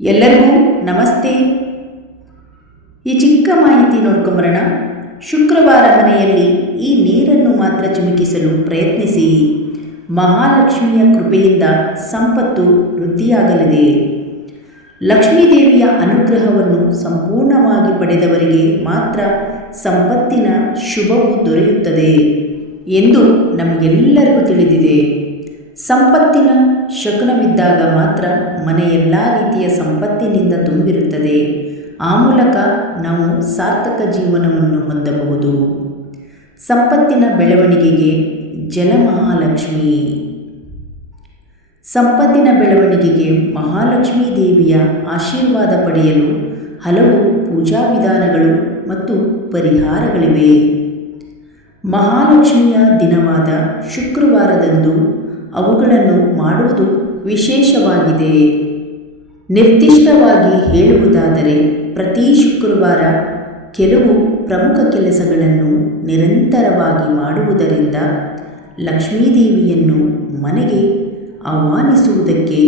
ಎಲ್ಲರಿಗೂ ನಮಸ್ತೆ. ಈ ಚಿಕ್ಕ ಮಾಹಿತಿ ನೋಡ್ಕೊಂಬರೋಣ. ಶುಕ್ರವಾರ ಮನೆಯಲ್ಲಿ ಈ ನೀರನ್ನು ಮಾತ್ರ ಚಿಮುಕಿಸಲು ಪ್ರಯತ್ನಿಸಿ. ಮಹಾಲಕ್ಷ್ಮಿಯ ಕೃಪೆಯಿಂದ ಸಂಪತ್ತು ವೃದ್ಧಿಯಾಗಲಿದೆ. ಲಕ್ಷ್ಮೀದೇವಿಯ ಅನುಗ್ರಹವನ್ನು ಸಂಪೂರ್ಣವಾಗಿ ಪಡೆದವರಿಗೆ ಮಾತ್ರ ಸಂಪತ್ತಿನ ಶುಭವು ದೊರೆಯುತ್ತದೆ ಎಂದು ನಮಗೆಲ್ಲರಿಗೂ ತಿಳಿದಿದೆ. ಸಂಪತ್ತಿನ ಶಕುನವಿದ್ದಾಗ ಮಾತ್ರ ಮನೆ ಎಲ್ಲ ರೀತಿಯ ಸಂಪತ್ತಿನಿಂದ ತುಂಬಿರುತ್ತದೆ. ಆ ಮೂಲಕ ನಾವು ಸಾರ್ಥಕ ಜೀವನವನ್ನು ಹೊಂದಬಹುದು. ಸಂಪತ್ತಿನ ಬೆಳವಣಿಗೆಗೆ ಜಲಮಹಾಲಕ್ಷ್ಮಿ ಸಂಪತ್ತಿನ ಬೆಳವಣಿಗೆಗೆ ಮಹಾಲಕ್ಷ್ಮೀ ದೇವಿಯ ಆಶೀರ್ವಾದ ಪಡೆಯಲು ಹಲವು ಪೂಜಾ ವಿಧಾನಗಳು ಮತ್ತು ಪರಿಹಾರಗಳಿವೆ. ಮಹಾಲಕ್ಷ್ಮಿಯ ದಿನವಾದ ಶುಕ್ರವಾರದಂದು ಅವುಗಳನ್ನು ಮಾಡುವುದು ವಿಶೇಷವಾಗಿದೆ. ನಿರ್ದಿಷ್ಟವಾಗಿ ಹೇಳುವುದಾದರೆ ಪ್ರತಿ ಶುಕ್ರವಾರ ಕೆಲವು ಪ್ರಮುಖ ಕೆಲಸಗಳನ್ನು ನಿರಂತರವಾಗಿ ಮಾಡುವುದರಿಂದ ಲಕ್ಷ್ಮೀದೇವಿಯನ್ನು ಮನೆಗೆ ಆಹ್ವಾನಿಸುವುದಕ್ಕೆ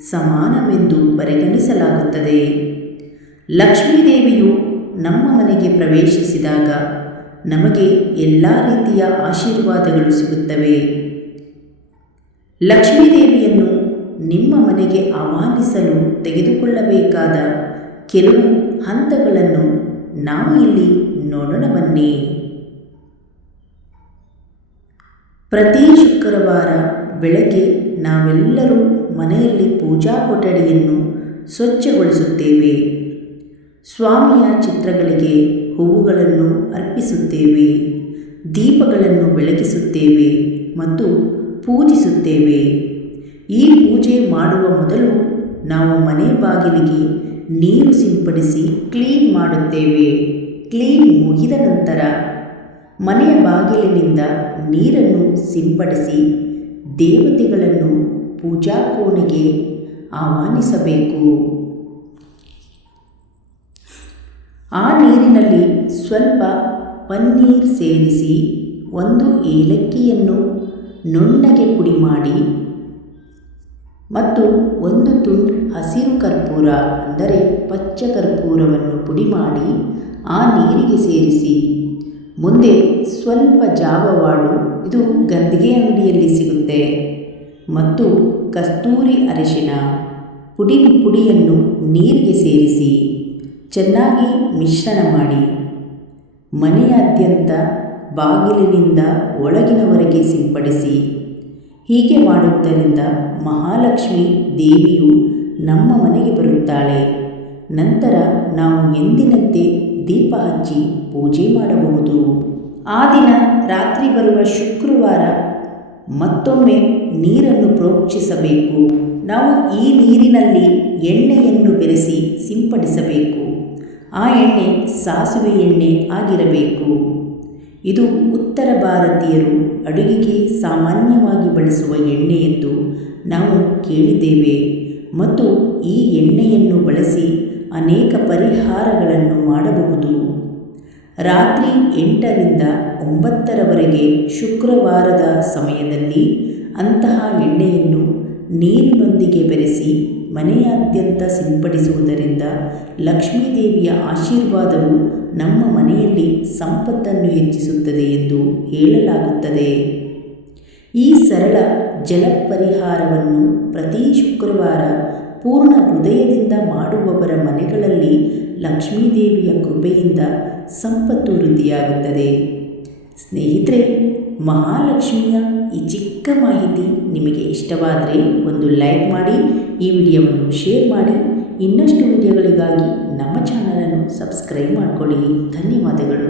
ಸಮಾನವೆಂದು ಪರಿಗಣಿಸಲಾಗುತ್ತದೆ. ಲಕ್ಷ್ಮೀದೇವಿಯು ನಮ್ಮ ಮನೆಗೆ ಪ್ರವೇಶಿಸಿದಾಗ ನಮಗೆ ಎಲ್ಲ ರೀತಿಯ ಆಶೀರ್ವಾದಗಳು ಸಿಗುತ್ತವೆ. ಲಕ್ಷ್ಮೀದೇವಿಯನ್ನು ನಿಮ್ಮ ಮನೆಗೆ ಆಹ್ವಾನಿಸಲು ತೆಗೆದುಕೊಳ್ಳಬೇಕಾದ ಕೆಲವು ಹಂತಗಳನ್ನು ನಾವು ಇಲ್ಲಿ ನೋಡೋಣ ಬನ್ನಿ. ಪ್ರತಿ ಶುಕ್ರವಾರ ಬೆಳಗ್ಗೆ ನಾವೆಲ್ಲರೂ ಮನೆಯಲ್ಲಿ ಪೂಜಾ ಕೊಠಡಿಯನ್ನು ಸ್ವಚ್ಛಗೊಳಿಸುತ್ತೇವೆ. ಸ್ವಾಮಿಯ ಚಿತ್ರಗಳಿಗೆ ಹೂವುಗಳನ್ನು ಅರ್ಪಿಸುತ್ತೇವೆ. ದೀಪಗಳನ್ನು ಬೆಳಗಿಸುತ್ತೇವೆ ಮತ್ತು ಪೂಜಿಸುತ್ತೇವೆ. ಈ ಪೂಜೆ ಮಾಡುವ ಮೊದಲು ನಾವು ಮನೆ ಬಾಗಿಲಿಗೆ ನೀರು ಸಿಂಪಡಿಸಿ ಕ್ಲೀನ್ ಮಾಡುತ್ತೇವೆ. ಕ್ಲೀನ್ ಮುಗಿದ ನಂತರ ಮನೆಯ ಬಾಗಿಲಿನಿಂದ ನೀರನ್ನು ಸಿಂಪಡಿಸಿ ದೇವತೆಗಳನ್ನು ಪೂಜಾ ಕೋಣೆಗೆ ಆಹ್ವಾನಿಸಬೇಕು. ಆ ನೀರಿನಲ್ಲಿ ಸ್ವಲ್ಪ ಪನ್ನೀರ್ ಸೇರಿಸಿ ಒಂದು ಏಲಕ್ಕಿಯನ್ನು ನುಣ್ಣಗೆ ಪುಡಿ ಮಾಡಿ ಮತ್ತು ಒಂದು ತುಂಡು ಹಸಿರು ಕರ್ಪೂರ, ಅಂದರೆ ಪಚ್ಚ ಕರ್ಪೂರವನ್ನು ಪುಡಿ ಮಾಡಿ ಆ ನೀರಿಗೆ ಸೇರಿಸಿ. ಮುಂದೆ ಸ್ವಲ್ಪ ಜಾವವಾಡು ಇದು ಗಂದಿಗೆ ಅಂಗಡಿಯಲ್ಲಿ ಸಿಗುತ್ತೆ. ಮತ್ತು ಕಸ್ತೂರಿ ಅರಿಶಿನ ಪುಡಿ ಪುಡಿಯನ್ನು ನೀರಿಗೆ ಸೇರಿಸಿ. ಚೆನ್ನಾಗಿ ಮಿಶ್ರಣ ಮಾಡಿ. ಮನೆಯಾದ್ಯಂತ ಬಾಗಿಲಿನಿಂದ ಒಳಗಿನವರೆಗೆ ಸಿಂಪಡಿಸಿ. ಹೀಗೆ ಮಾಡುವುದರಿಂದ ಮಹಾಲಕ್ಷ್ಮಿ ದೇವಿಯು ನಮ್ಮ ಮನೆಗೆ ಬರುತ್ತಾಳೆ. ನಂತರ ನಾವು ಎಂದಿನಂತೆ ದೀಪ ಹಚ್ಚಿ ಪೂಜೆ ಮಾಡಬಹುದು. ಆ ದಿನ ರಾತ್ರಿ ಬರುವ ಶುಕ್ರವಾರ ಮತ್ತೊಮ್ಮೆ ನೀರನ್ನು ಪ್ರೋಕ್ಷಿಸಬೇಕು. ನಾವು ಈ ನೀರಿನಲ್ಲಿ ಎಣ್ಣೆಯನ್ನು ಬೆರೆಸಿ ಸಿಂಪಡಿಸಬೇಕು. ಆ ಎಣ್ಣೆ ಸಾಸಿವೆ ಎಣ್ಣೆ ಆಗಿರಬೇಕು. ಇದು ಉತ್ತರ ಭಾರತೀಯರು ಅಡುಗೆಗೆ ಸಾಮಾನ್ಯವಾಗಿ ಬಳಸುವ ಎಣ್ಣೆ ಎಂದು ನಾವು ಕೇಳಿದ್ದೇವೆ ಮತ್ತು ಈ ಎಣ್ಣೆಯನ್ನು ಬಳಸಿ ಅನೇಕ ಪರಿಹಾರಗಳನ್ನು ಮಾಡಬಹುದು. ರಾತ್ರಿ ಎಂಟರಿಂದ ಒಂಬತ್ತರವರೆಗೆ ಶುಕ್ರವಾರದ ಸಮಯದಲ್ಲಿ ಅಂತಹ ಎಣ್ಣೆಯನ್ನು ನೀರಿನೊಂದಿಗೆ ಬೆರೆಸಿ ಮನೆಯಾದ್ಯಂತ ಸಿಂಪಡಿಸುವುದರಿಂದ ಲಕ್ಷ್ಮೀದೇವಿಯ ಆಶೀರ್ವಾದವು ನಮ್ಮ ಮನೆಯಲ್ಲಿ ಸಂಪತ್ತನ್ನು ಹೆಚ್ಚಿಸುತ್ತದೆ ಎಂದು ಹೇಳಲಾಗುತ್ತದೆ. ಈ ಸರಳ ಜಲ ಪರಿಹಾರವನ್ನು ಪ್ರತಿ ಶುಕ್ರವಾರ ಪೂರ್ಣ ಹೃದಯದಿಂದ ಮಾಡುವವರ ಮನೆಗಳಲ್ಲಿ ಲಕ್ಷ್ಮೀದೇವಿಯ ಕೃಪೆಯಿಂದ ಸಂಪತ್ತು ವೃದ್ಧಿಯಾಗುತ್ತದೆ. ಸ್ನೇಹಿತರೆ, ಮಹಾಲಕ್ಷ್ಮಿಯ ಈ ಚಿಕ್ಕ ಮಾಹಿತಿ ನಿಮಗೆ ಇಷ್ಟವಾದರೆ ಒಂದು ಲೈಕ್ ಮಾಡಿ, ಈ ವಿಡಿಯೋವನ್ನು ಶೇರ್ ಮಾಡಿ. ಇನ್ನಷ್ಟು ವಿಡಿಯೋಗಳಿಗಾಗಿ ನಮ್ಮ ಚಾನಲನ್ನು ಸಬ್ಸ್ಕ್ರೈಬ್ ಮಾಡಿಕೊಳ್ಳಿ. ಧನ್ಯವಾದಗಳು.